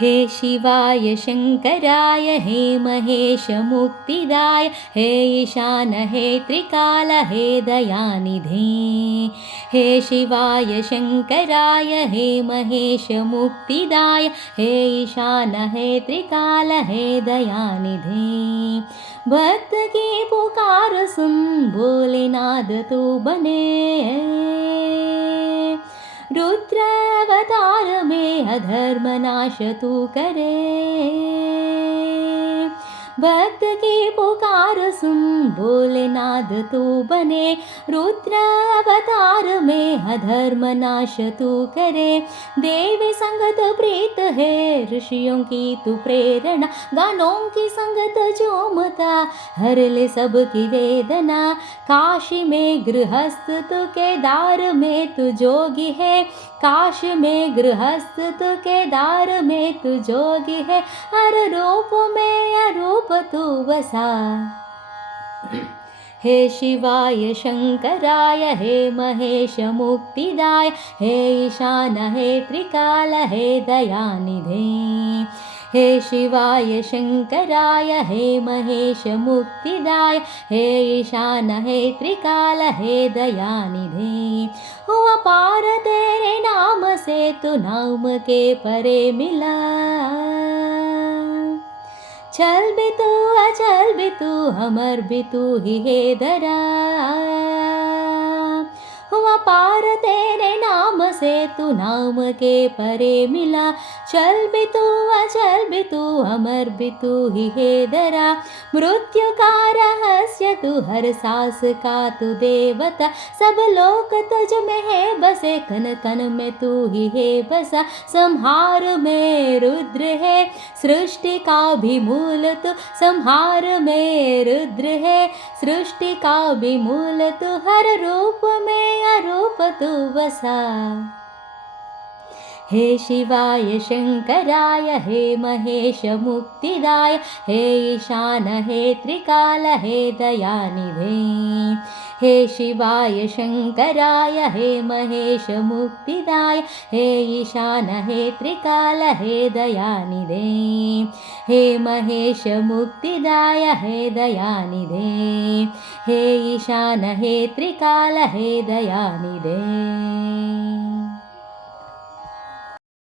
हे शिवाय शङ्कराय हे महेश मुक्तिदाय हे ईशान हे त्रिकाल हे दयानिधे। हे शिवाय शङ्कराय हे महेश मुक्तिदाय हे ईशान हे त्रिकाल हे दयानिधे। भक्त की पुकार सुन भोलेनाथ तू बने, रुद्र अवतार में अधर्म नाश तू करे। भक्त की पुकार सुन भोलेनाथ तू बने, रुद्र अवतार में अधर्म नाश तू करे। देवी संगत प्रीत है ऋषियों की तू प्रेरणा, गानों की संगत झूमता हर ले सबकी वेदना। काशी में गृहस्थ तू केदार में तू जोगी है, काशी में गृहस्थ तू केदार में तू जोगी है। हर रूप में अरूप तू बसा। हे शिवाय शङ्कराय हे महेश मुक्तिदाय हे ईशान हे त्रिकाल हे दयानिधे। हे शिवाय शङ्कराय हे महेश मुक्तिदाय हे ईशान हे त्रिकाल हे दयानिधे। हुआ पार तेरे नाम से तू नाम के परे मिला, चल भी तू अचल भी तू अमर भी तू ही है दरा। हुआ पार तेरे नाम से तू नाम के परे मिला, चल भी तू अचल भी तू अमर भी तू ही है दरा। मृत्यु का रहस्य तू हर सांस का तू देवता, सब लोग तुझ में है बसे कन कन में तू ही है बसा। संहार में रुद्र है सृष्टि का भी मूल तू, संहार में रुद्र है सृष्टि का भी मूल तू। हर रूप में अरूप तू बसा। हे शिवाय शङ्कराय हे महेश मुक्तिदाय हे ईशान हे त्रिकाल हे दयानिधे। हे शिवाय शङ्कराय हे महेश मुक्तिदाय हे ईशान हे त्रिकाल हे दयानिधे। हे महेश मुक्तिदाय हे दयानिधे, हे ईशान हे त्रिकाल हे दयानिधे।